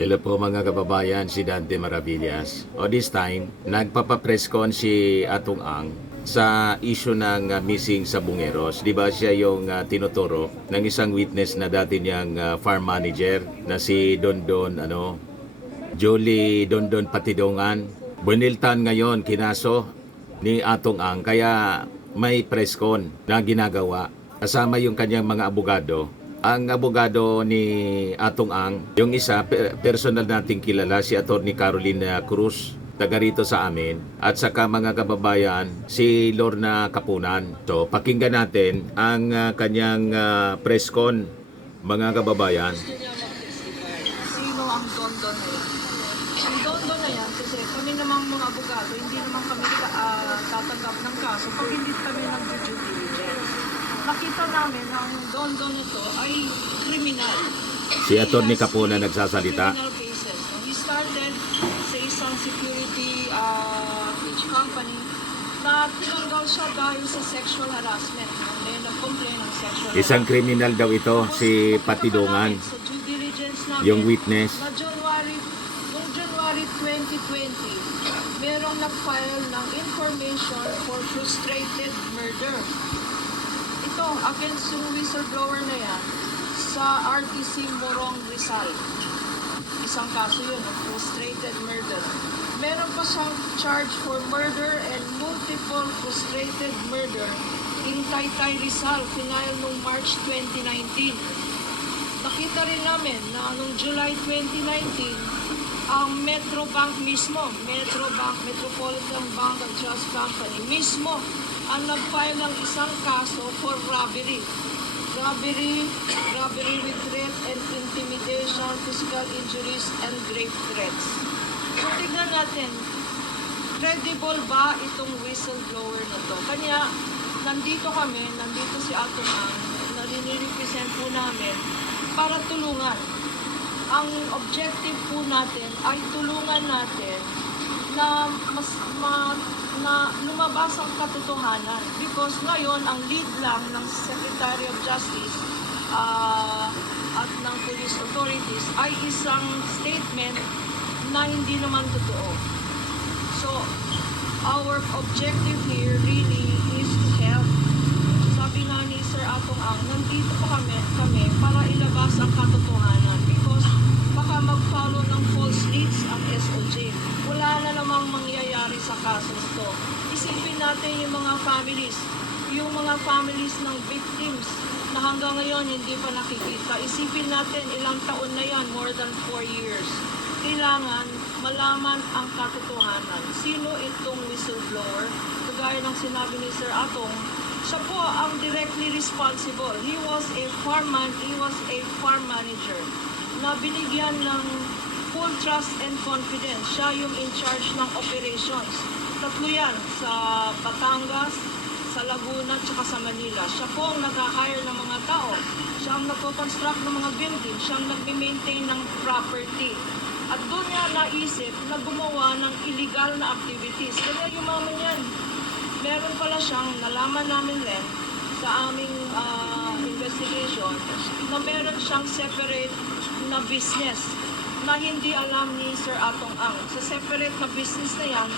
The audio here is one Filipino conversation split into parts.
Hello po mga kababayan, si Dante Maravillas. This time, nagpapapress con si Atong Ang sa issue ng missing sa Bungeros. Di ba siya yung tinuturo ng isang witness na dati niyang farm manager na si Jolie Dondon Patidongan. Buniltan ngayon, kinaso ni Atong Ang, kaya may press con na ginagawa. Kasama yung kanyang mga abogado. Ang abogado ni Atong Ang, yung isa, personal nating kilala, si Atty. Carolina Cruz, taga rito sa amin. At saka mga kababayan, si Lorna Kapunan. So, pakinggan natin ang kanyang press con, mga kababayan. Sino ang Dondon na yan? Ang Dondon na yan, kasi kami namang mga abogado, hindi naman kami tatanggap ng kaso pag hindi kami nag-due diligence. Nakita namin na ang Dondon nito ay kriminal. Si Atty. Kapunan nagsasalita. Criminal cases. He started sa isang security company na tinanggal siya dahil sa sexual harassment. May nag-complain ng sexual harassment. Isang kriminal daw ito, si Patidongan, Sa due diligence namin, yung witness. na January 2020, merong nag-file ng information for frustrated murder. Ito, against yung whistleblower na yan, sa RTC Morong Rizal. Isang kaso yun, of frustrated murder. Meron pa siyang charge for murder and multiple frustrated murder in Taytay Rizal, final noong March 2019. Nakita rin namin na noong July 2019, ang Metrobank mismo, Metropolitan Bank and Trust Company mismo, ang nag-file ng isang kaso for robbery. Robbery with threat and intimidation, physical injuries, and grave threats. So, tignan natin, credible ba itong whistleblower na to? Kanya, nandito si Atong Ang, na nire-represent po namin para tulungan. Ang objective po natin ay tulungan natin na na lumabas ang katotohanan, because ngayon ang lead lang ng Secretary of Justice at ng police authorities ay isang statement na hindi naman totoo. So, our objective here really is to help. Sabi nga ni Sir Atong Ang, nandito po kami para ilabas ang katotohanan, because baka mag-follow ng false leads ang SOJ. Wala na namang mangyayari sa kaso to. Isipin natin yung mga families ng victims na hanggang ngayon hindi pa nakikita. Isipin natin ilang taon na yan, more than 4 years. Kailangan malaman ang katotohanan. Sino itong whistleblower? Kagaya ng sinabi ni Sir Atong, siya po ang directly responsible. He was a farm manager na binigyan ng full trust and confidence. Siya yung in charge ng operations. Tatlo yan, sa Batangas, sa Laguna, at sa Manila. Siya po ang nag-hire ng mga tao. Siya ang nagko-construct ng mga building. Siya ang nag-maintain ng property. At doon niya naisip na gumawa ng illegal na activities. Kaya yumaman yan. Meron pala siyang, nalaman namin rin sa aming investigation, na meron siyang separate na business na hindi alam ni Sir Atong Ang. Sa separate na business na yan,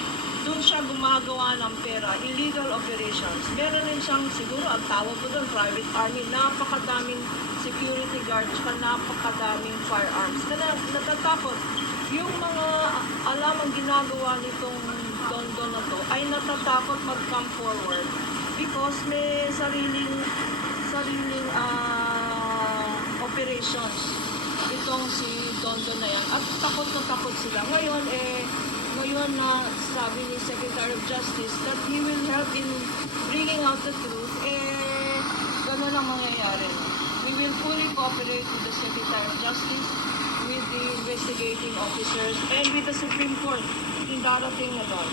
doon siya gumagawa ng pera, illegal operations. Meron rin siyang, siguro ang tawag ko doon, private army, napakadaming security guards, napakadaming firearms. Kaya natatakot, yung mga alam ang ginagawa nitong Dondon na to, ay natatakot mag-come forward because may sariling operations itong si Dondon na yan, at takot na takot sila. Ngayon na sabi ni Secretary of Justice that he will help in bringing out the truth, gano'n ang mangyayari. We will fully cooperate with the Secretary of Justice, with the investigating officers, and with the Supreme Court in darating na doon.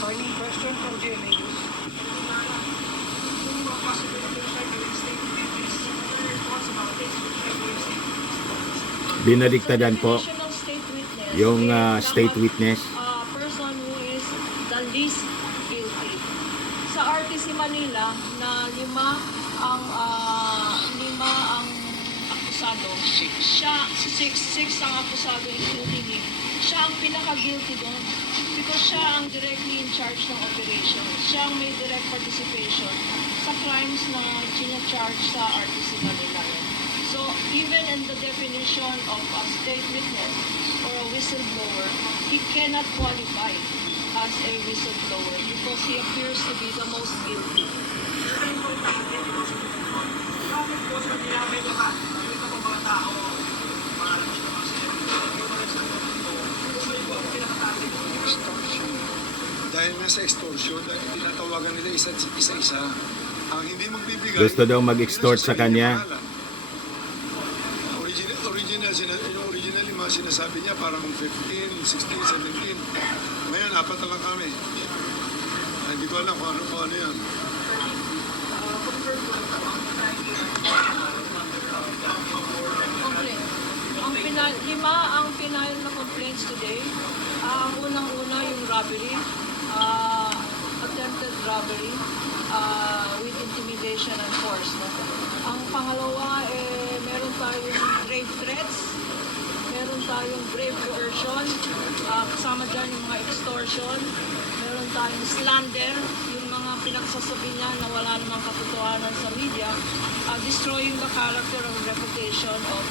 Final question from GMA News. Kung possibility siya yung state witness, your thoughts about this? Binaligtadan po Additional state witness yung is state dapat, witness. person who is the least guilty. Sa RTC Manila na lima ang akusado. Six ang akusado including him. Siya ang pinaka-guilty doon because siya ang directly in charge ng operation. Siya ang may direct participation sa crimes na charge sa RTC Manila. So, even in the definition of a state witness or a whistleblower, he cannot qualify as a whistleblower because he appears to be the most guilty. Bakit po sa nilabay niya ka? Ito po mga tao, mga gusto mga Extortion. Dahil nga sa extortion, dahil tinatawagan nila isa-isa. Ang hindi magbibigay... Gusto daw mag-extort sa kanya. Yung original, yung mga sinasabi niya, parang 15, 16, 17. Ngayon, 4 na lang kami. Hindi ko alam kung ano yan. Lima ang pinayal na complaints today. Ang unang-una yung robbery, attempted robbery with intimidation and force. No? Ang pangalawa, meron tayong grave threats, meron tayong grave coercion, kasama dyan yung mga extortion, meron tayong slander, yung mga pinagsasabi niya na wala namang katotohanan sa media, destroying the character and reputation of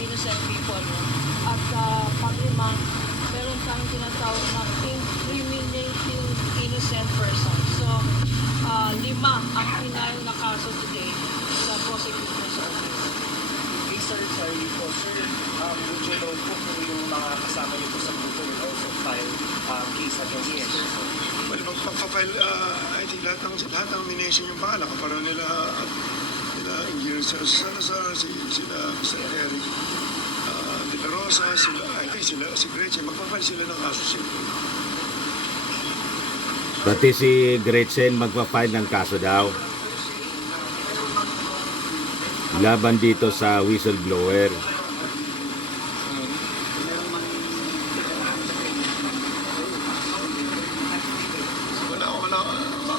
innocent people. No? At panglima, meron tayong tinatawag na incriminating innocent person. So, 5 ang pinayal na kaso today sa prosecutor's office. Okay, sir, sorry po. Sir, would you know po kung yung mga kasama niyo po sa grupo will also file case against this person? Well, magpapafile, I think lahat ng mination yung pangalan, kaparoon nila Engineer Salazar, sila Mr. Eric, De La Rosa, I think si Gretchen, magpapile sila ng kaso sila. Pati si Gretchen magpa-file ng kaso daw. Laban dito sa whistleblower.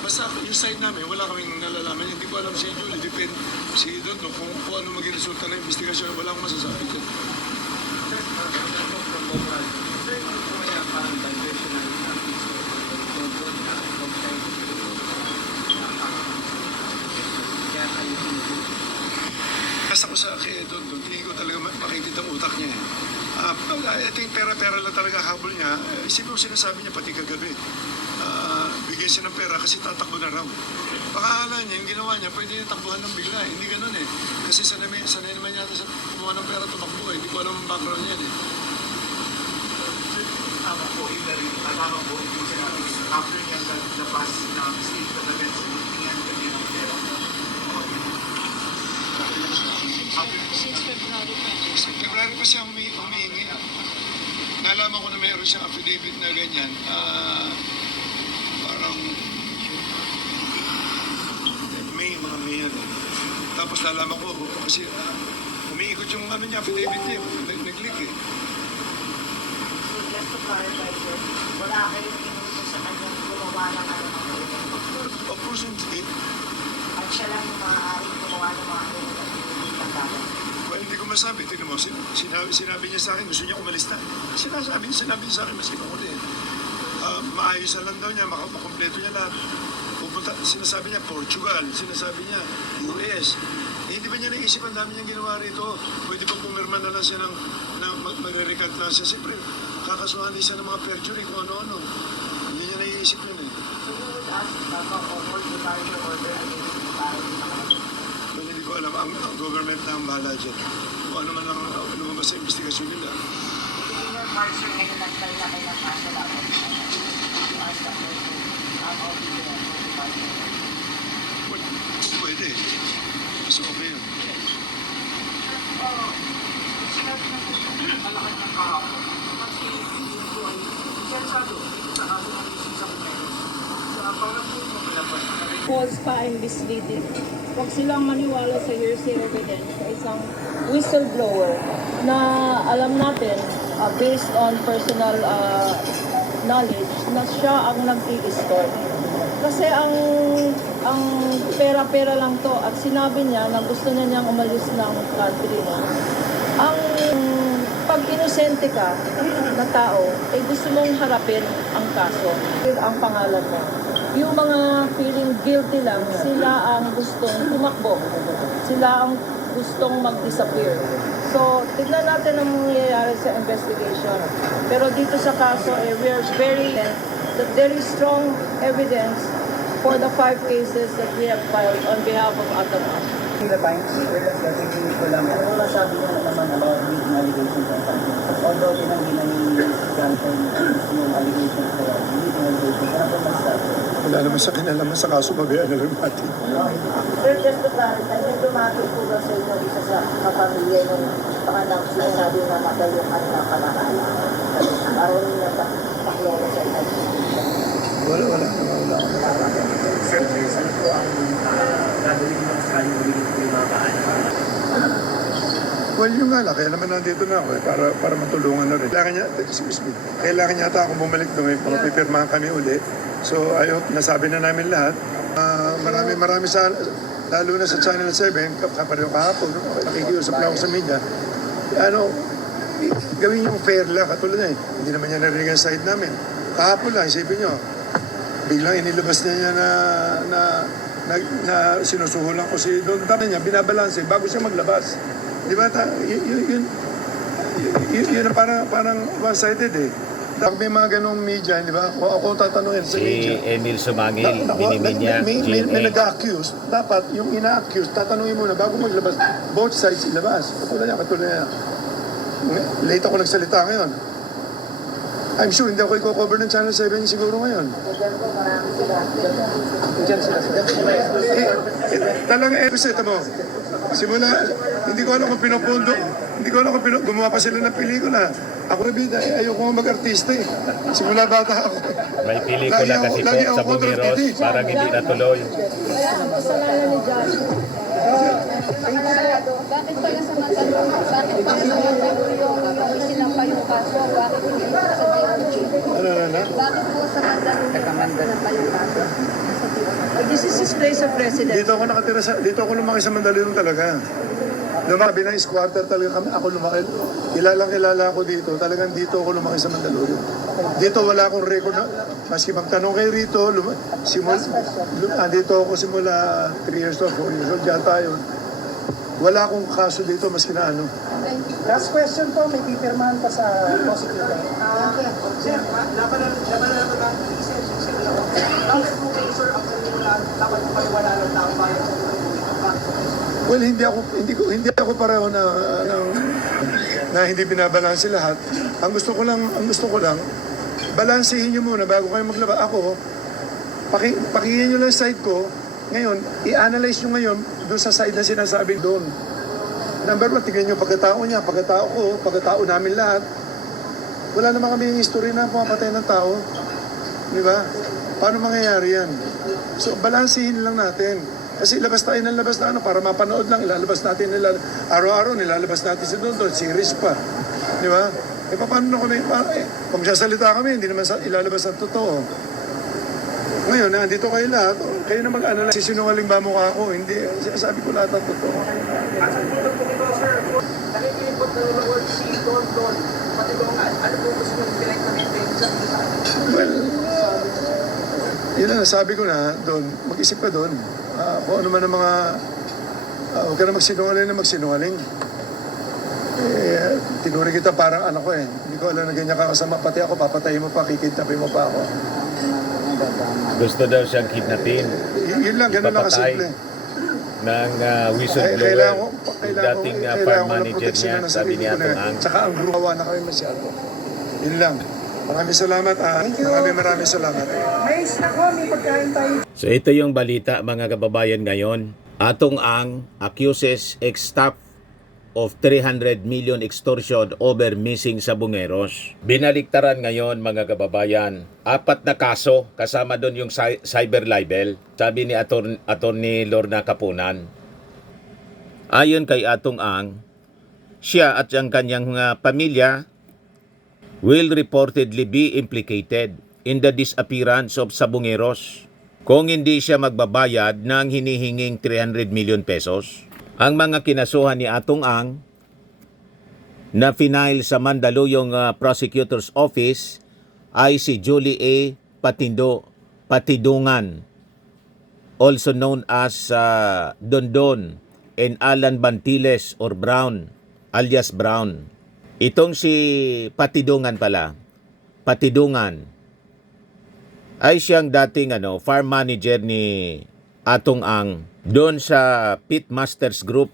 Basta yung side namin, wala kaming nalalaman. Hindi ko alam si Julie, depende si Don, kung ano maging resulta ng investigasyon, wala akong masasabi dyan. Basta ko sa Don, tingin ko talaga makikita ang utak niya. I think pera-pera lang talaga habol niya. Isipin mo sinasabi niya pati kagabi. Bigyan siya ng pera kasi tatakbo na raw. Pakakala niya, yung ginawa niya, pwede niya takbuhan ng bigla. Hindi ganun eh. Kasi sanay naman yata sa kumuha ng pera tumakbo eh. Hindi ko alam ang background niya eh. Tama po, tama po, yung sinabi, after niya labas ng state talaga sa tingnan kanya ng pera. Since February 20. Sa February pa siya humihingi. Nalaman ko na mayroon siyang affidavit na ganyan. Parang mga May yan. Tapos nalaman ko kasi umiikot yung affidavit niya. Nag-click eh. So just to clarify, sir, wala kayong inuto sa kanyang gumawa ng Of course, hindi. at siya lang yung maaaring gumawa ng mga Well, hindi ko masabi. Tignan mo, sinabi niya sa akin, gusto niya umalis na. Sinabi niya sa akin, maski makuli. Maayos na lang daw niya, makakompleto niya lahat. Sinasabi niya Portugal, sinasabi niya US. Hindi ba niya naisip ang dami niyang ginawa rito? Pwede ba pumirma na lang siya na magre-recant lang siya? Siyempre, kakasuhan din siya ng mga perjury kung ano-ano. Hindi niya naiisip yun eh. So you would ask for departure order against the parang Well, hindi ko alam. Ang government na ang bahala dyan. Kung ano man ang lumabas sa investigasyon nila. Senior Marshal ngayon nagtay na kayo ng kaso laban. You ask the person, ang officer of the department. Well, pwede. Mas okay yun. sinabi ng malaki ng kahapon. Kasi ito ay sensado dito sa kaso ng isang meron. Sa parang po lumabas na rin. False pa and misleading. Huwag silang maniwala sa hearsay evidence sa isang whistleblower na alam natin, based on personal knowledge, na siya ang nag-i-store. Kasi ang ang pera-pera lang to at sinabi niya na gusto na niyang umalis ng country. No? Ang pag inosente ka na tao, eh gusto mong harapin ang kaso. Ang pangalan mo. Yung mga feeling guilty lang, sila ang gustong tumakbo. Sila ang gustong mag-disappear. So, tignan natin ang mangyayari sa investigation. Pero dito sa kaso, we are that there is strong evidence for the 5 cases that we have filed on behalf of Atong Ang. The banks, gagawin ko lang. Ano masabi niya naman about the allegations of banking? Although tinanggi na ni Ganton yung allegations na yan, hindi allegations. Ano ba masasabi? Wala naman sa kinalaman sa kaso, babayaan na lang natin. Sir, just to clarify, may dumating po ba sa inyo isa sa kapamilya ng panganak sinasabi na matay yung anak kalakala? Araw nila ba pakloro sa inyo? Wala. Sir, ano po ang gagawin mo sa ulit po yung mga paalam? Well, yung nga lang, kaya naman nandito na ako para matulungan na rin. Kailangan niya ata akong bumalik doon, may pipirmahan kami uli. So, I hope nasabi na namin lahat. Marami sa, lalo na sa Channel 7, kapareho kahapon, nakikiusap lang ako sa media. Gawin yung fair lang, katulad na hindi naman niya narinig ang side namin. Kahapon lang, isipin niyo, biglang inilabas niya na sinusuhulan ko si Don Tap niya, binabalanse bago siya maglabas. Di ba? Yun ang parang one-sided eh. Pag may mga ganong media, di ba? Ako tatanungin sa Si media. Emil Sumangil, binimi niya, May GMA. nag-accuse. Dapat yung ina-accuse, tatanungin muna bago maglabas. Both sides ilabas. Katulad niya. Late ako nagsalita ngayon. I'm sure hindi ako i-cover ng Channel 7 siguro ngayon. Talagang episode mo. Simula, hindi ko alam kung pinupundo. Hindi ko alam kung gumawa pa sila ng pelikula. Ako na bida, ayoko nga mag-artista eh. Simula bata ako. May pelikula kasi po sa Bumiros, parang hindi natuloy. Kaya ang kasalanan ni Josh. Bakit pala sa Matalong? Bakit pala sa Matalong yung isinampa yung kaso? Bakit hindi po sa DOJ? Bakit po sa Matalong yung isinampa yung kaso? This is his place of residence. Dito ako lumaki sa Mandaluyong talaga. Lumaki na squatter talaga kami. Ako lumaki. Kilala ako dito. Talagang dito ako lumaki sa Mandaluyong. Dito wala akong record na. Maski magtanong kay Rito, dito ako simula 3 years old, 4 years old yata yun. Wala akong kaso dito maski na ano. Last question po, may pipirmahan pa sa prosecutor. Sir, laban na lang sir. Bakit po kayo, sir, ang wala, dapat po kayo wala ng tao bayan sa Well, hindi ako pareho na hindi binabalanse lahat. Ang gusto ko lang balansehin niyo muna bago kayo maglaba. Ako, pakinggan niyo lang side ko. Ngayon, i-analyze niyo ngayon doon sa side na sinasabi doon. Number 1, tingnan niyo pagkatao niya, pagkatao namin lahat. Wala naman kami yung history na pumapatay ng tao. Di ba? Paano mangyayari yan? So, balansehin lang natin. Kasi labas tayo ng labas na para mapanood lang, ilalabas natin araw-araw, nilalabas natin si Don, series pa. Di ba? Paano na kami, kung sasalita kami, hindi naman ilalabas ang totoo. Ngayon, nandito kayo lahat, kayo na mag-analyze. Sinungaling ba mukha ako? Hindi, sinasabi ko lahat ang totoo. At sa punto po ito, sir, nakikilipot na word si Don Patidongan. Ano po gusto nyo direktamente sa Well, yun na, sabi ko na, Don, mag-isip ka doon. Kung ano man ang mga, huwag ka na magsinungaling. Tinuring kita parang anak ko eh. Hindi ko alam na ganyan ka kasama. Pati ako, papatayin mo pa, kikintapin mo pa ako. Gusto daw siyang kidnapin. Yun lang, ganun lang kasimple. Ng whistleblower, dating farm kailangan ko ng manager proteksyon niya, ng sabi sarili niya ko na. Ang. Tsaka ang grumawa na kami masyado. Yun lang. Maraming salamat. Maraming salamat. May snack may pagkain tayo. So ito yung balita mga kababayan ngayon. Atong Ang accuses ex-staff of 300 million extortion over missing sa Bungeros. Binaliktaran ngayon mga kababayan. 4 na kaso kasama doon yung cyber libel. Sabi ni Attorney Lorna Kapunan. Ayon kay Atong Ang, siya at ang kanyang pamilya will reportedly be implicated in the disappearance of Sabungeros. kung hindi siya magbabayad ng hinihinging 300 million pesos. Ang mga kinasuhan ni Atong Ang na final sa Mandaluyong Prosecutor's Office ay si Julie A. Patidungan, also known as Dondon, and Alan Bantiles or Brown, alias Brown. Itong si Patidungan ay siyang dating farm manager ni Atong Ang doon sa Pitmasters Group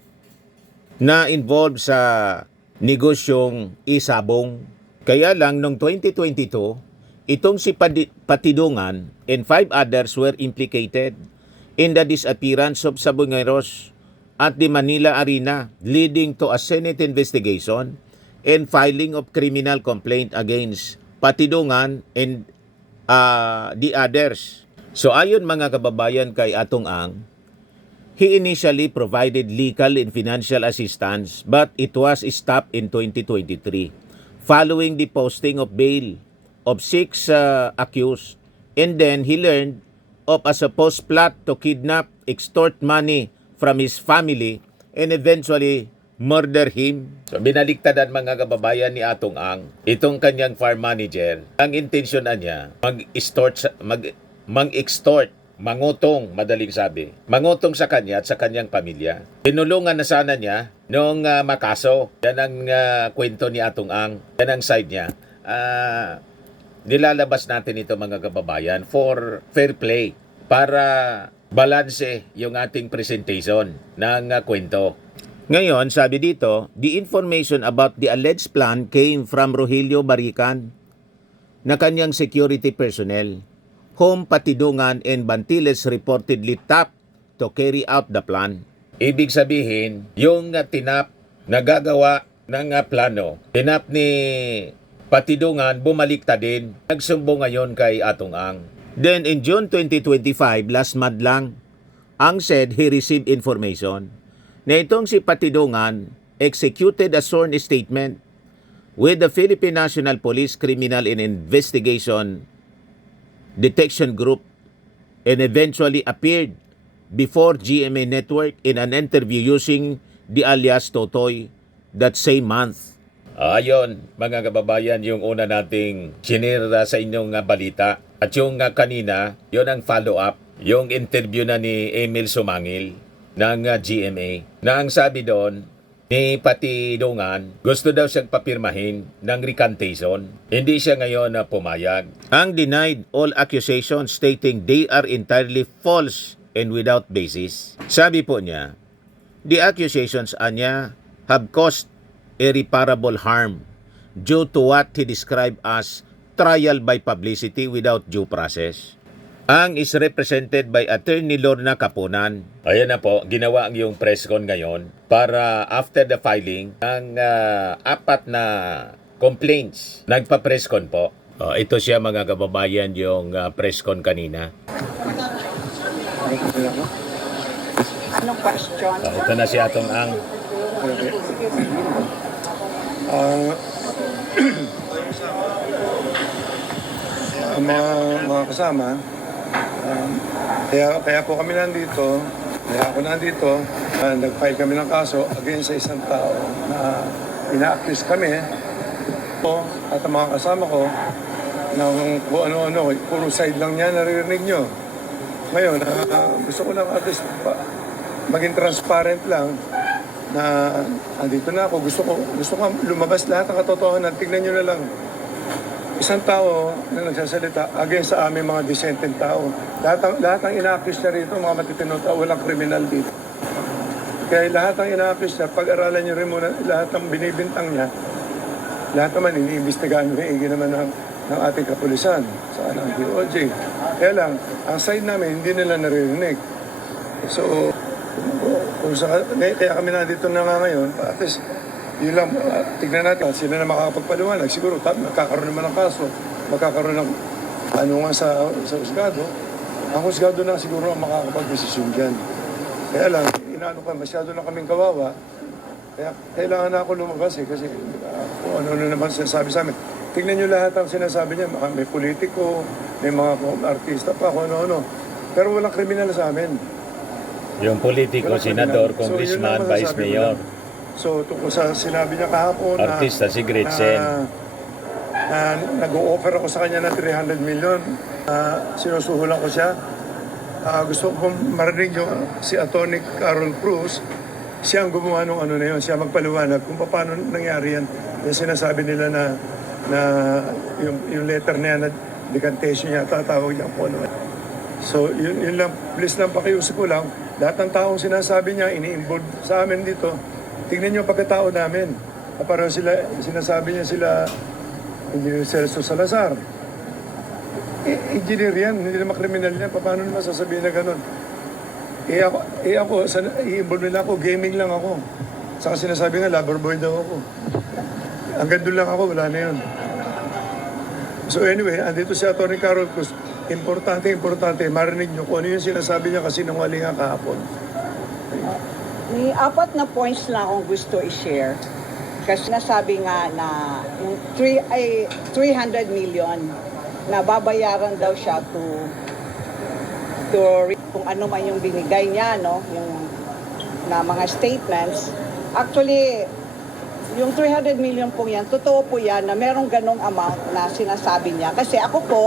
na involved sa negosyong isabong. Kaya lang noong 2022, itong si Patidungan and 5 others were implicated in the disappearance of sabongeros at the Manila Arena, leading to a Senate investigation and filing of criminal complaint against Patidungan and the others. So ayon mga kababayan kay Atong Ang, he initially provided legal and financial assistance but it was stopped in 2023 following the posting of bail of 6 accused, and then he learned of a supposed plot to kidnap, extort money from his family and eventually murder him. So binaliktadan mga kababayan ni Atong Ang, itong kanyang farm manager, ang intensyon niya mag-extort, mangutong, madaling sabi, mangutong sa kanya at sa kanyang pamilya. Tinulungan na sana niya noong makaso. Yan ang kwento ni Atong Ang, yan ang side niya. Nilalabas natin ito mga kababayan for fair play, para balanse yung ating presentation ng kwento. Ngayon, sabi dito, the information about the alleged plan came from Rogelio Barican na kanyang security personnel, whom Patidungan and Bantiles reportedly tapped to carry out the plan. Ibig sabihin, yung tinap na gagawa ng plano, tinap ni Patidungan, bumaliktad din. Nagsumbo ngayon kay Atong Ang. Then in June 2025, last month lang, Ang said he received information na itong si Patidungan executed a sworn statement with the Philippine National Police Criminal and Investigation Detection Group and eventually appeared before GMA Network in an interview using the alias Totoy that same month. Ayon, mga kababayan, yung una nating sinira sa inyong balita. At yung kanina, yun ang follow-up, yung interview na ni Emil Sumangil ng GMA. Na ang sabi doon, ni Patidungan, gusto daw siyang papirmahin ng recantation. Hindi siya ngayon pumayag. Ang denied all accusations stating they are entirely false and without basis. Sabi po niya, the accusations anya have caused irreparable harm due to what he described as trial by publicity without due process. Ang is represented by Attorney Lorna Capunan. Ayan na po, ginawa ang yung press con ngayon para after the filing ng 4 na complaints. Nagpa-press con po. Ito siya mga kababayan yung press con kanina. Anong question? Ito na si Atong Ang. Mga kasama, kaya po kami nandito, kaya ako nandito, nag-file kami ng kaso against sa isang tao na ina-accuse kami at ang mga kasama ko ng kung ano-ano, puro side lang niya naririnig nyo. Ngayon, gusto ko lang at least maging transparent lang na andito na ako. Gusto ko lumabas lahat ng katotohanan. Tignan nyo na lang. Isang tao na nagsasalita against sa aming mga dissenting tao. Lahat ng ina-accuse niya rito, mga matitino tao, walang kriminal dito. Kaya lahat ng ina-accuse niya, pag-aralan niyo rin muna lahat ng binibintang niya. Lahat naman, iniimbestigahan rin naman ng ating kapulisan sa ng DOJ. Kaya lang, ang side namin, hindi nila naririnig. So, kaya kami nandito na nga ngayon, at least, yun lang, tignan natin, sila na makakapagpaliwanag. Siguro, magkakaroon naman ng kaso, magkakaroon ng sa husgado. Ang husgado na siguro ang makakapag-desisyon dyan. Kaya lang, masyado na kaming kawawa. Kaya kailangan na ako lumabas kasi kung ano naman sinasabi sa amin. Tignan nyo lahat ang sinasabi niya, may politiko, may mga artista pa, kung ano-ano. Pero walang kriminal sa amin. Yung politiko, Walang senador, kriminal. So, yun congressman, lang vice masasabi ko mayor, lang. So, tungkol sa sinabi niya kahapon artista si Gretchen. na nag-o-offer ako sa kanya ng 300 million. Sinusuhulan ko siya. Gusto ko marinig yung si Atty. Carol Cruz. Siya ang gumawa ng ano na yun. Siya magpaliwanag kung paano nangyari yan. Yung sinasabi nila na yung letter na yan, na decantation niya, tatawag niya po ano. So, yun lang. Please lang, pakiusap ko lang. Lahat ng taong sinasabi niya, ini-involve sa amin dito. Tingnan niyo ang pagkatao namin. Parang sinasabi niya sila, Engineer Celso Salazar. Engineer yan, hindi naman kriminal yan. Paano naman sasabihin na gano'n? Ako, i-involve nila ako, gaming lang ako. Saka sinasabi nga, lover boy daw ako. Hanggang doon lang ako, wala na yun. So anyway, andito si Atty. Carol Cruz. Importante, marinig niyo kung ano yung sinasabi niya kasi nungaling nga kahapon. May 4 na points lang akong gusto i-share. Kasi nasabi nga na yung 300 million na babayaran daw siya to kung ano man yung binigay niya, no? Yung na mga statements. Actually, yung 300 million po yan, totoo po yan na merong ganong amount na sinasabi niya. Kasi ako po,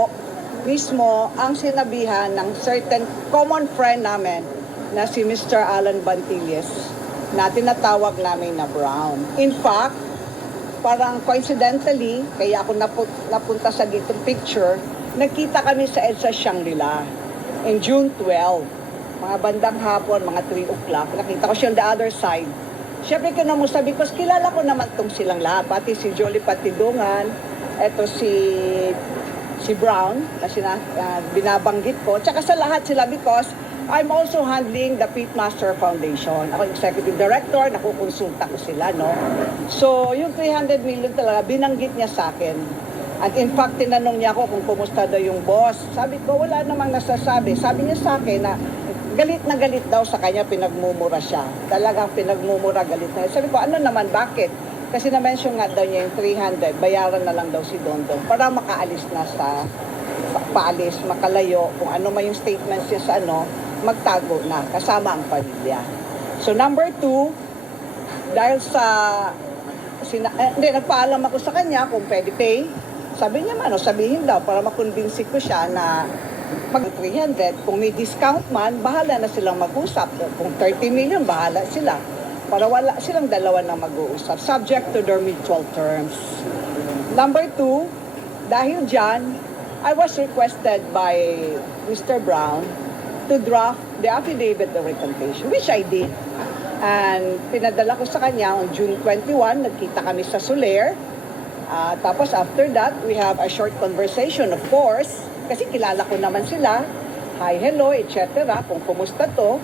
mismo ang sinabihan ng certain common friend namin na si Mr. Alan Bantilles na tinatawag namin na Brown. In fact, parang coincidentally, kaya ako napunta sa gitong picture, nagkita kami sa EDSA Shangri-La in June 12. Mga bandang hapon, mga 3 o'clock. Nakita ko siya on the other side. Siyempre kinamusta because kilala ko naman tong silang lahat. Pati si Jolie Patidungan, eto si Brown na binabanggit ko. Tsaka sa lahat sila because I'm also handling the Pitmaster Foundation. Ako executive director, nakukonsulta ko sila, no? So, yung 300 million talaga, binanggit niya sa akin. At in fact, tinanong niya ako kung kumusta daw yung boss. Sabi ko, wala namang nasasabi. Sabi niya sa akin na galit na galit daw sa kanya, pinagmumura siya. Talagang pinagmumura, galit na. Sabi ko, ano naman, bakit? Kasi na-mention nga daw niya yung 300, bayaran na lang daw si Dondon para makaalis na paalis, makalayo, kung ano man yung statements niya sa magtago na, kasama ang pamilya. So number 2, dahil nagpaalam ako sa kanya kung pwede pay, sabi niya man, sabihin daw para makonvince ko siya na pag 300, kung may discount man, bahala na silang mag-usap. Kung 30 million, bahala sila. Para wala silang dalawa na mag-uusap, subject to their mutual terms. Number 2, dahil dyan, I was requested by Mr. Brown to draft the affidavit of recantation, which I did. And pinadala ko sa kanya on June 21, nagkita kami sa Soler. Tapos after that, we have a short conversation, of course, kasi kilala ko naman sila. Hi, hello, etc. Kung kumusta to.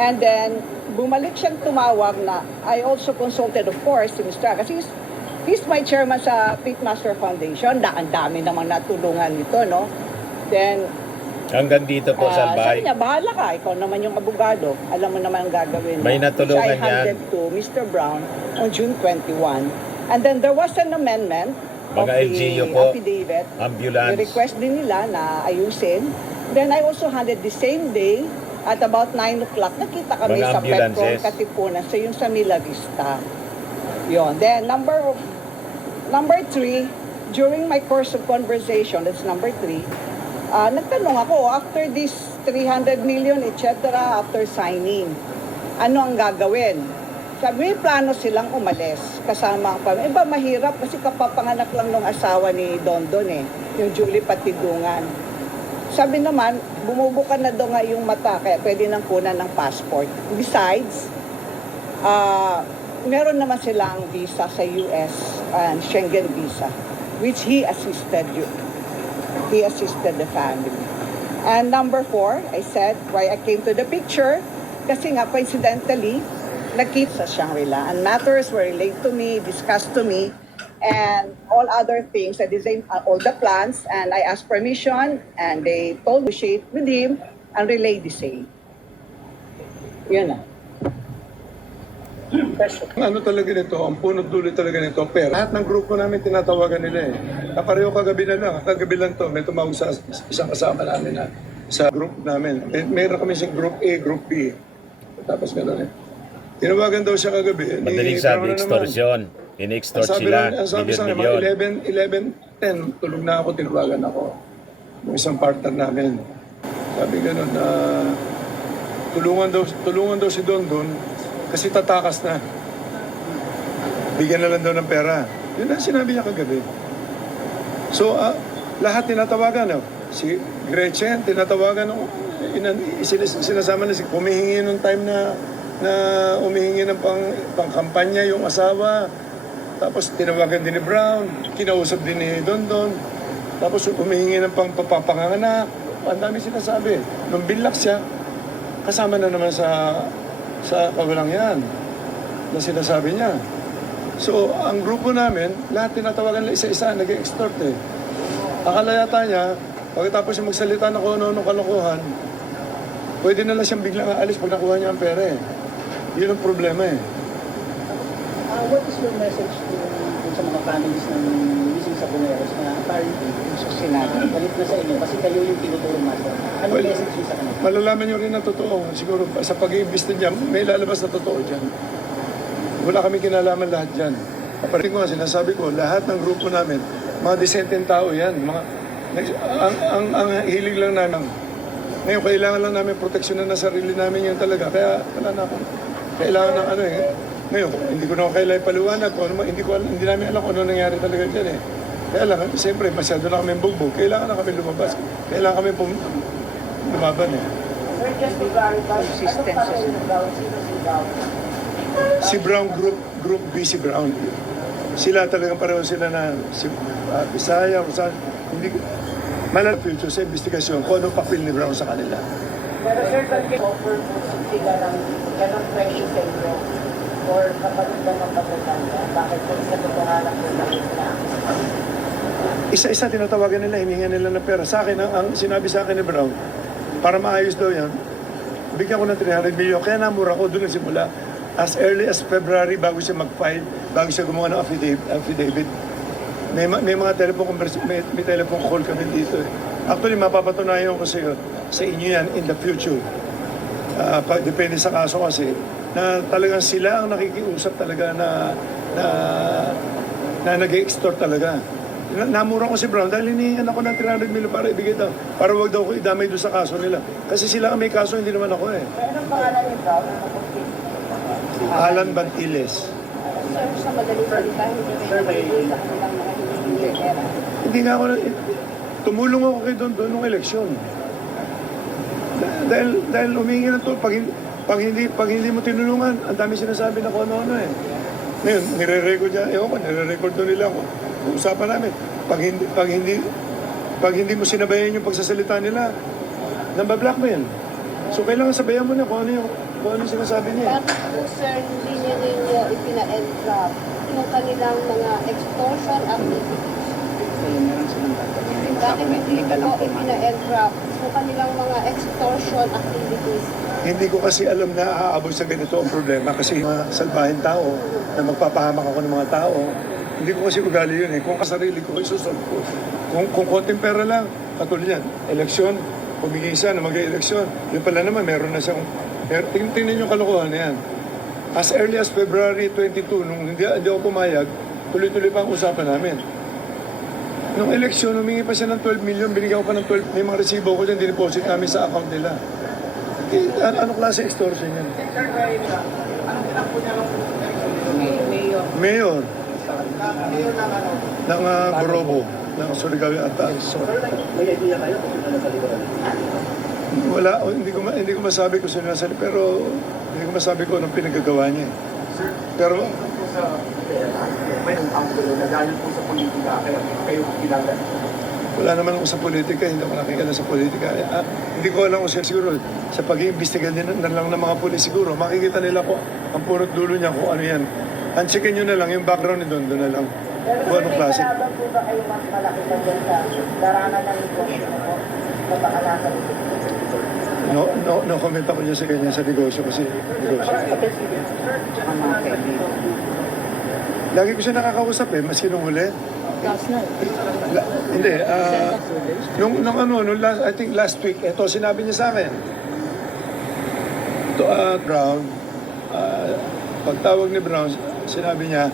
And then, bumalik siyang tumawag na I also consulted, of course, si Mr. Kasi he's my chairman sa Pitmaster Foundation. Ang dami namang natulungan nito, no? Then, Hanggang dito po, sabi Salbay. niya, bahala ka. Ikaw naman yung abogado. Alam mo naman ang gagawin mo. May natulungan Which I handed to Mr. Brown on June 21. And then there was an amendment of Mga LGU the po, affidavit. ambulance. I-request din nila na ayusin. Then I also handed the same day at about 9 o'clock. Nakita kami Mga sa Petron ambulances. Katipunan. So yung sa Mila Vista. Yun. Then number 3, during my course of conversation, that's number 3, nagtanong ako, after this 300 million, etc., after signing, ano ang gagawin? Sabi, may plano silang umalis kasama ang pamilya. Iba, mahirap kasi kapapanganak lang ng asawa ni Dondon yung Julie Patidungan. Sabi naman, bumubuka na daw nga yung mata, kaya pwede nang kunan ng passport. Besides, meron naman silang visa sa US and Schengen visa, which he assisted the family. And number 4, I said, why I came to the picture, kasi nga coincidentally, nakita sa Shangri-La, and matters were relayed to me, discussed to me, and all other things, I designed all the plans, and I asked permission, and they told me to share with him, and relay the same. Yun na. Ano talaga nito, ang punot dulo talaga nito, pera. Lahat ng grupo namin tinatawagan nila Pareho kagabi na lang to, may tumawag sa isang kasama namin na sa group namin. Meron kami sa group A, group B. Tapos gano'n eh. Tinawagan daw siya kagabi. Madaling sabi, extortion. In-extort sila, Ang sabi sa akin, mga 11, 10, tulog na ako, tinawagan ako. Yung isang partner namin. Sabi gano'n, tulungan daw si Don kasi tatakas na. Bigyan na lang daw ng pera. Yun ang sinabi niya kagabi. So, lahat tinatawagan. Si Gretchen, tinatawagan. Sinasama na humihingi nung time na umihingi ng pang-kampanya yung asawa. Tapos tinawagan din ni Brown. Kinausap din ni Don. Tapos humihingi ng papanganak. Ang dami sinasabi. Nung binlock siya, kasama na naman sa kawalang yan na sinasabi niya. So, ang grupo namin, lahat tinatawagan lang isa-isa, nag-extort eh. Akala yata niya, pagkatapos yung magsalita na kung ano-ano kalokohan, pwede na lang siyang biglang aalis pag nakuha niya ang pera eh. Yun ang problema eh. What is your message to sa mga families ng missing Saboneros na apparently sinabi, galit na sa inyo kasi kayo yung tinutulong natin? Anong message niyo sa kanila? Malalaman nyo rin na totoo. Siguro sa pag-iimbista niya, may lalabas na totoo dyan. Wala kami kinalaman lahat dyan. Kapatid ko nga, sinasabi ko, lahat ng grupo namin, mga disenteng tao yan. Ang hilig lang namin. Ngayon, kailangan lang namin proteksyonan na sarili namin yun talaga. Kaya wala na ako. Kailangan ng ano eh. Ngayon, hindi ko na kailangan paliwanag. Hindi namin alam kung ano nangyari talaga dyan eh. Kaya lang, siyempre, masyado na kami bugbog. Kailangan na kami lumabas. Kailangan kami lumaban eh. Sir, just to clarify, ano pa rin yung Brown? Sino si Brown? Si Brown Group B, si Brown. Sila talagang pareho sila na si Bisaya, hindi malala future sa investigasyon kung anong papel ni Brown sa kanila. Pero sir, ba't kayo offer po sila ng ganong presyo sa inyo? Or kapatid na magpapaganda? Bakit po sa totohanan po na Isa-isa tinatawagan nila, hiningan nila ng pera. Sa akin, ang sinabi sa akin ni Brown, para maayos daw yan, bigyan ko ng 300 million. Kaya namura ko doon nagsimula. As early as February, bago siya mag-file, bago siya gumawa ng affidavit. May mga telephone may telephone call kami dito eh. Actually, mapapatunayan ko sa inyo yan in the future. Depende sa kaso kasi, na talagang sila ang nakikiusap talaga na nag-extort talaga. Namura ko si Brown dahil hinihingan ako ng 300 million para ibigay daw. Para wag daw ko idamay doon sa kaso nila. Kasi sila ang may kaso, hindi naman ako eh. Anong pangalan ni Brown? Alan Bantiles. Sir, sa madaling salita, hindi kayo nabibigay sa kanilang mga hinihingi pera. Hindi nga ako, tumulong ako kay Don nung eleksyon. Dahil humingi ng to, pag hindi mo tinulungan, ang dami sinasabi na kung ano-ano eh. Ngayon, nire-record niya, nire-record doon nila ako. Usapan namin, pag hindi mo sinabayan yung pagsasalita nila, nambablockmail. So kailangan sabayan mo na kung ano sinasabi niya. Bakit po, sir, hindi niyo ninyo ipina-entrap yung kanilang mga extortion activities? Bakit hindi niyo po ipina-entrap yung kanilang mga extortion activities? Hindi ko kasi alam na aabot sa ganito ang problema kasi mga salbahin tao na magpapahamak ako ng mga tao. Hindi ko kasi ugali yun eh. Kung kasarili ko, isusolve ko. Kung konting pera lang, katulad yan, eleksyon, humingi siya na mag-eleksyon. Yun pala naman, meron na siyang... Tingnan yung kalokohan na yan. As early as February 22, nung hindi ako pumayag, tuloy-tuloy pa ang usapan namin. Nung eleksyon, humingi pa siya ng 12 million, binigyan ko pa ng 12, may mga resibo ko dyan, dineposit namin sa account nila. Ano klase extortion yan? Mayor. Ng Borobo, ng Surigao ata. May idea kayo kung sino nasa likuran? Wala, hindi ko masabi kung sino nasa pero hindi ko masabi kung anong pinagagawa niya. Pero May anggulo na dahil po sa politika, kaya kayo ginagawa. wala naman ako sa politika, hindi ako nakikita sa politika. Hindi ko alam kung siguro sa pag-iimbestiga din na lang ng mga pulis siguro, makikita nila ko ang punot dulo niya kung ano yan. Checkin nyo na lang, yung background ni Don na lang. Pero Kung anong klase. may kalaban po ba kayo mas malaki pa dyan sa larangan ng negosyo mo po? Na baka nasa No comment ako dyan sa kanya sa negosyo kasi negosyo. Lagi ko siya nakakausap eh, maski nung huli. Hindi, I think last week, ito sinabi niya sa akin. Brown, pagtawag ni Brown, sinabi niya,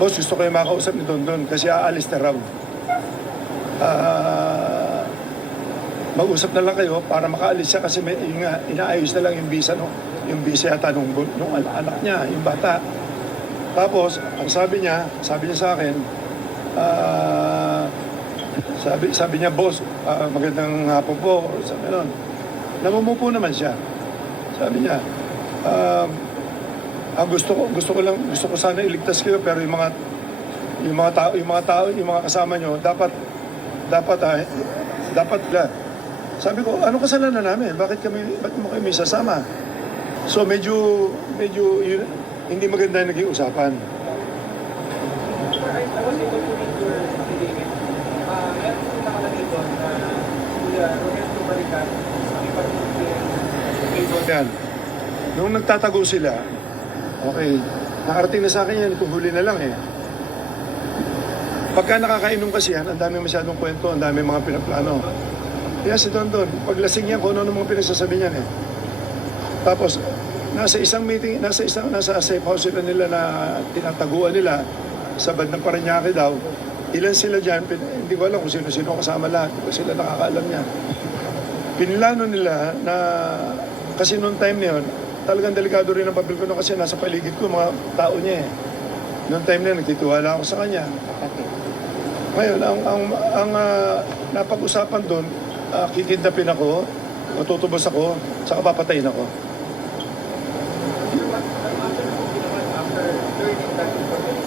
boss, gusto ko yung makausap ni Dondon kasi aalis na raw. Mag-usap na lang kayo para makaalis siya kasi inaayos na lang yung visa, no? Yung visa yata nung anak niya, yung bata. Tapos, ang sabi niya sa akin, sabi niya, boss, magandang hapon po. Sabi nun, namumupo naman siya. Sabi niya, gusto ko sana iligtas kayo pero yung mga kasama nyo, dapat sabi ko, ano kasalanan namin? Bakit mo kami sasama? So medyo hindi maganda yung naging usapan. Yan. Nung nagtatago sila, okay, nakarating na sa akin yan, kung huli na lang eh. Pagka nakakainom kasi yan, ang dami masyadong kwento, ang dami mga pinaplano. Kaya si Dondon, paglasing yan, kung ano mga pinagsasabi niyan eh. Tapos, nasa isang meeting, nasa safe house sila nila na tinataguan nila sa bandang Parañaque daw. Ilan sila dyan, hindi ko alam kung sino kasama lahat, kasi sila nakakaalam niya. Pinilano nila na, kasi noong time na yun, talagang delikado rin ang papel ko kasi nasa paligid ko, mga tao niya eh. Noong time na yun, nagtitiwala ako sa kanya. Ngayon, ang napag-usapan doon, kikidnapin ako, matutubos ako, saka papatayin ako.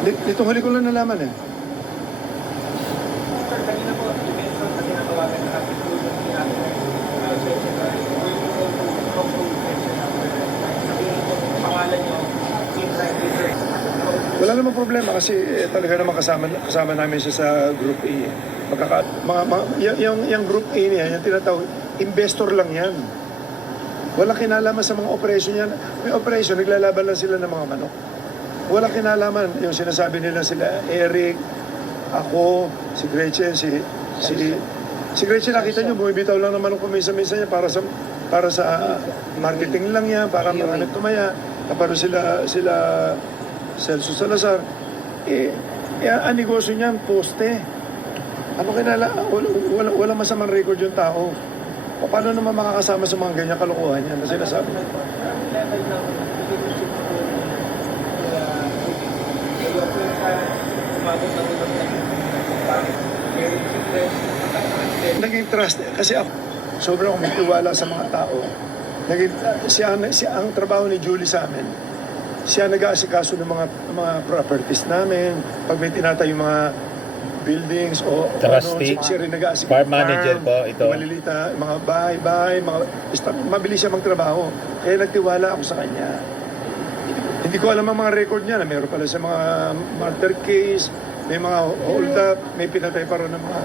Dito huli ko lang nalaman eh. Wala namang problema kasi talaga naman kasama namin siya sa Group A. Yung Group A niya, yung tinatawag, investor lang yan. Walang kinalaman sa mga operation yan. May operation, naglalaban lang sila ng mga manok. Walang kinalaman. Yung sinasabi nila sila, Eric, ako, si Gretchen, si Gretchen, nakita nyo, bumibitaw lang ng manok kumisa-misa niya para sa marketing lang yan, para mga nagtumaya. Kapag sila Celso Salazar, ang negosyo niyan, poste. Ano wala masamang record yung tao. Paano naman makakasama sa mga ganyan kalokohan yan na sinasabi? Naging trust, kasi ako, sobrang kumitiwala sa mga tao. Ang trabaho ni Julie sa amin, siya nag-aasikaso ng mga properties namin. Pag may tinatayo mga buildings o Trustee. siya rin nag-aasikaso. Farm manager po ito. Malilita, mga bahay, mabilis siya magtrabaho. Kaya nagtiwala ako sa kanya. Hindi ko alam ang mga record niya na mayroon pala sa mga murder case, may mga hold up, may pinatay pa rin ng mga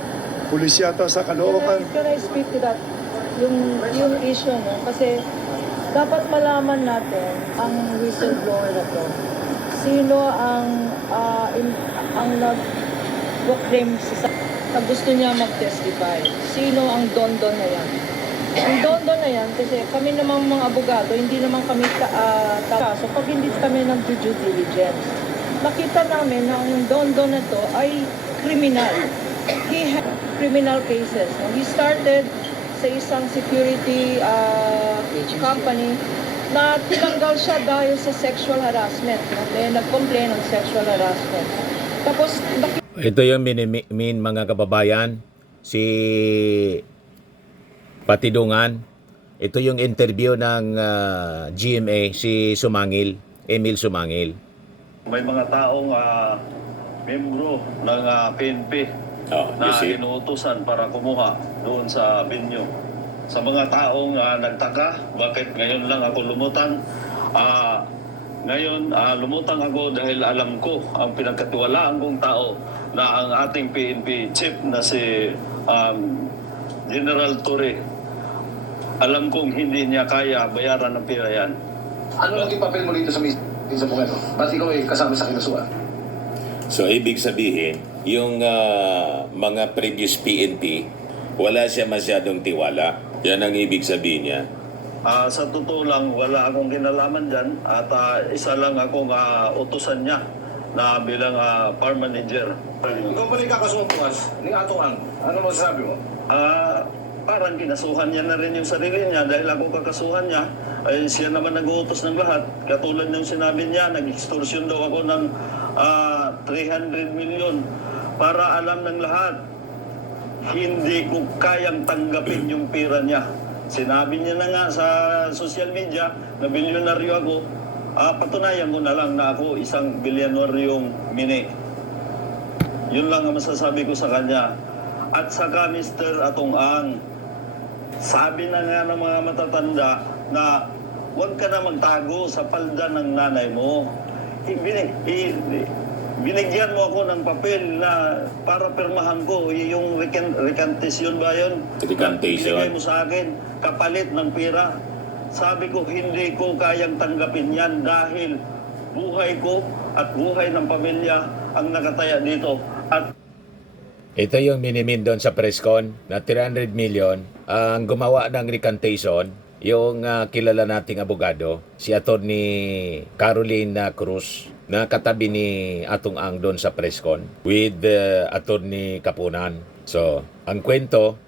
pulis yata sa Caloocan. Can I speak to that? Yung issue, no? Kasi dapat malaman natin ang whistleblower na to. Sino ang nag-proclaim na gusto niya mag-testify? Sino ang dondon na yan? Ang dondon na yan, kasi kami namang mga abogado, hindi naman kami kaso pag hindi kami nag-due diligence. Nakita namin na ang dondon na to ay criminal. He had criminal cases. He started sa isang security company na tinanggal siya dahil sa sexual harassment. May nag-complain ng sexual harassment. Tapos, Ito yung mga kababayan, si Patidungan. Ito yung interview ng GMA, si Emil Sumangil. May mga taong membro ng PNP na inuutusan para kumuha doon sa venue. Sa mga taong nagtaka, bakit ngayon lang ako lumutang? Ngayon, lumutang ako dahil alam ko ang pinagkatiwalaan kong tao na ang ating PNP chief na si General Torre. Alam kong hindi niya kaya bayaran ng pera yan. Ano naging papel mo dito sa pong ano? Ba't ikaw ay kasama sa kinasuan? So, ibig sabihin, yung mga previous PNP, wala siya masyadong tiwala. Yan ang ibig sabihin niya. Sa totoo lang, wala akong kinalaman dyan at isa lang akong utusan niya na bilang farm manager. Ikaw pa rin kakasuhan bukas ni Atong Ang. Ano masasabi mo? Parang kinasuhan niya na rin yung sarili niya dahil ako kakasuhan niya. Ay, siya naman nag-uutos ng lahat. Katulad ng sinabi niya, nag-extortion daw ako ng 300 million para alam ng lahat. Hindi ko kayang tanggapin yung pera niya. Sinabi niya na nga sa social media na bilyonaryo ako. Patunayan ko na lang na ako isang bilyonaryong mini. Yun lang ang masasabi ko sa kanya. At saka Mr. Atong Ang, sabi na nga ng mga matatanda na huwag ka na magtago sa palda ng nanay mo. Binigyan mo ako ng papel na para pirmahan ko yung recantation ba yun? Recantation. Binigay mo sa akin kapalit ng pera. Sabi ko, hindi ko kayang tanggapin yan dahil buhay ko at buhay ng pamilya ang nakataya dito. At Ito yung minimin doon sa presscon na 300 million. Ang gumawa ng recantation, yung kilala nating abogado, si Attorney Caroline Cruz, na katabi ni Atong Ang doon sa presscon with Attorney Kapunan. So, ang kwento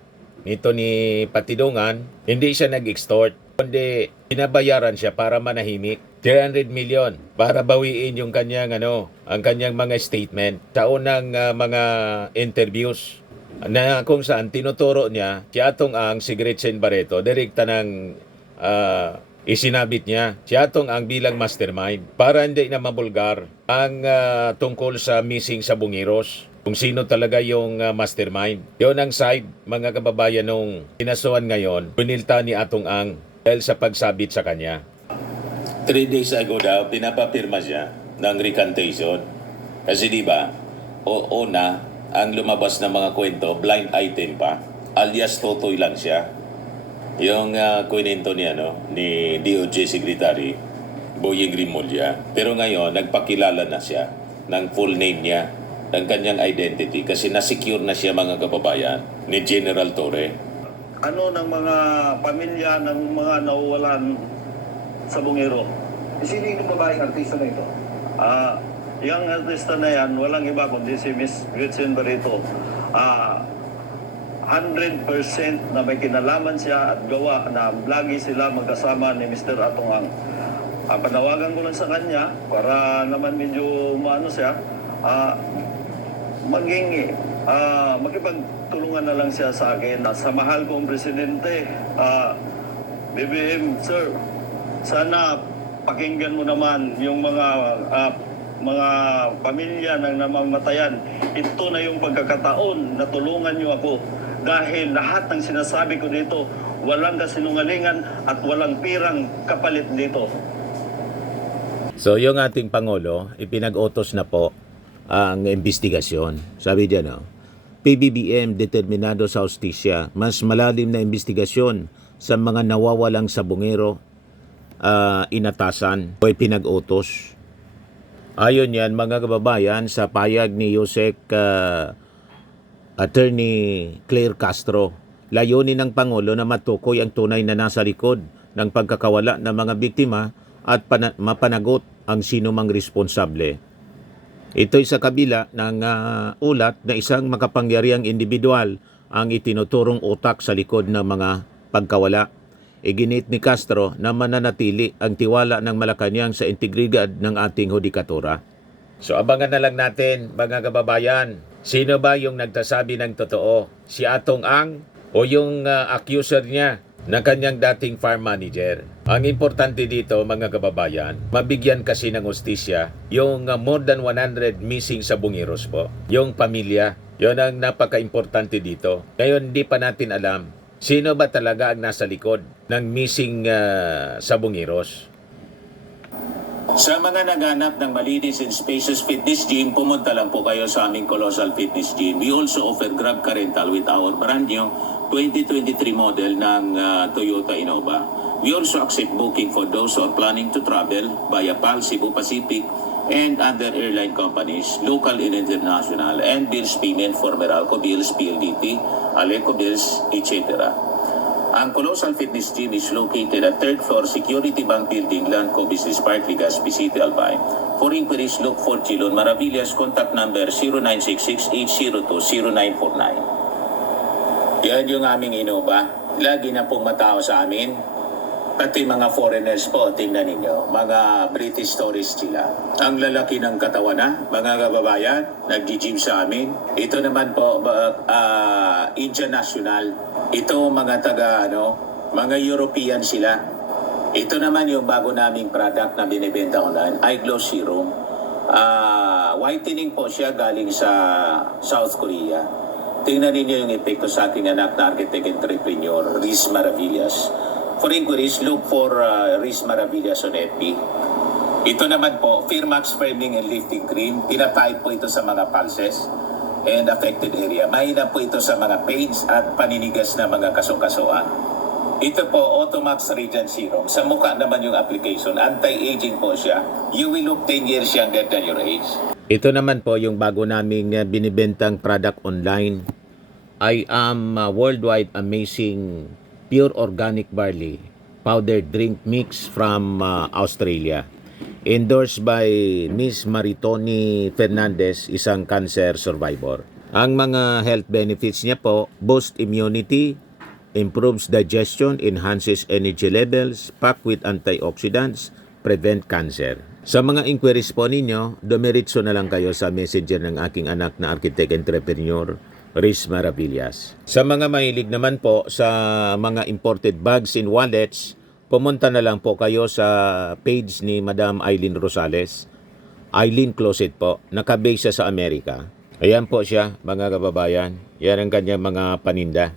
nito ni Patidongan, hindi siya nag-extort, kundi binabayaran siya para manahimik. 300 million para bawiin yung kanyang ang kanyang mga statement sa unang mga interviews na kung saan tinuturo niya si Atong Ang, si Gretchen Barreto, direkta ng isinabit niya si Atong Ang bilang mastermind para hindi na mabulgar ang tungkol sa missing sa Bungiros, kung sino talaga yung mastermind. Yon ang side, mga kababayan, nung kinasuhan ngayon, pinilta ni Atong Ang dahil sa pagsabit sa kanya. 3 days ago daw, pinapapirma siya ng recantation. Kasi di ba, una, ang lumabas na mga kwento, blind item pa, alias totoy lang siya. Yung kwento niya, ni DOJ Secretary Boyeng Rimulya. Pero ngayon, nagpakilala na siya ng full name niya, ng kanyang identity, kasi nasecure na siya, mga kababayan, ni General Torre. ano ng mga pamilya ng mga nawawalan sa Bungiro. Sino yung babaeng artista na ito? Yung artista na yan, walang iba kundi si Miss Gretchen Barreto. 100% na may kinalaman siya at gawa na lagi sila magkasama ni Mr. Atong Ang. Panawagan ko lang sa kanya para naman medyo maano siya, makipagtulungan na lang siya sa akin. Sa mahal kong presidente, BBM, sir, sana pakinggan mo naman yung mga pamilya ng namamatayan. Ito na yung pagkakataon na tulungan niyo ako dahil lahat ng sinasabi ko dito, walang kasinungalingan at walang pirang kapalit dito. So yung ating Pangulo, ipinag-utos na po ang investigasyon. Sabi diyan, PBBM determinado sa hustisya, mas malalim na investigasyon sa mga nawawalang sa Bungiro, inatasan o ipinag-utos. Ayon yan, mga kababayan, sa payag ni Yusek Attorney Claire Castro, layunin ng Pangulo na matukoy ang tunay na nasa likod ng pagkakawala ng mga biktima at mapanagot ang sinumang responsable. Ito'y sa kabila ng ulat na isang makapangyarihang individual ang itinuturong utak sa likod ng mga pagkawala. Iginit ni Castro na mananatili ang tiwala ng Malacanang sa integridad ng ating hudikatura. So abangan na lang natin, mga kababayan, sino ba yung nagtasabi ng totoo? Si Atong Ang o yung accuser niya na kanyang dating farm manager? Ang importante dito, mga kababayan, mabigyan kasi ng hustisya yung more than 100 missing sa Bungiros po. Yung pamilya, yun ang napaka-importante dito. Ngayon, hindi pa natin alam sino ba talaga ang nasa likod ng missing sa Bungiros. Sa mga naghanap ng malinis and spacious fitness gym, pumunta lang po kayo sa aming Colossal Fitness Gym. We also offer Grab Car Rental with our brand new 2023 model ng Toyota Innova. We also accept booking for those who are planning to travel via PAL, Cebu Pacific, and other airline companies, local and international, and bills payment for Meralco Bills, PLDT, Aleco Bills, etc. Ang Colossal Fitness Gym is located at 3rd floor Security Bank Building, Lanco Business Park, Legazpi City, Albay. For inquiries, look for Chilon Maravillas. Contact number 0966-802-0949. Yan yung aming Innova. Lagi na pong matao sa amin. Pati mga foreigners po, tingnan ninyo, mga British tourists sila. Ang lalaki ng katawan na, mga kababayan, nag-gym sa amin. Ito naman po, Indian National. Ito mga mga European sila. Ito naman yung bago naming product na binibenta online, iGlow Serum. Whitening po siya galing sa South Korea. Tingnan ninyo yung epekto sa aking anak na architect entrepreneur, Riz Maravillas. For inquiries, look for Riz Maravillas on FB. Ito naman po, Firmax Firming and Lifting Cream. Pinatay po ito sa mga pulses and affected area. Mahina po ito sa mga pains at paninigas na mga kasong-kasuan. Ito po, Automax Radiant Serum. Sa mukha naman yung application. Anti-aging po siya. You will look 10 years younger than your age. Ito naman po yung bago naming binibentang product online. I am worldwide amazing pure organic barley powdered drink mix from Australia. Endorsed by Miss Maritoni Fernandez, isang cancer survivor. Ang mga health benefits niya po, boost immunity, improves digestion, enhances energy levels, packed with antioxidants, prevent cancer. Sa mga inquiries po ninyo, dumiritso na lang kayo sa messenger ng aking anak na architect entrepreneur, Riz Maravillas. Sa mga mahilig naman po sa mga imported bags and wallets, pumunta na lang po kayo sa page ni Madam Eileen Rosales. Eileen Closet po, nakabase siya sa Amerika. Ayan po siya, mga kababayan. Yan ang kanyang mga paninda.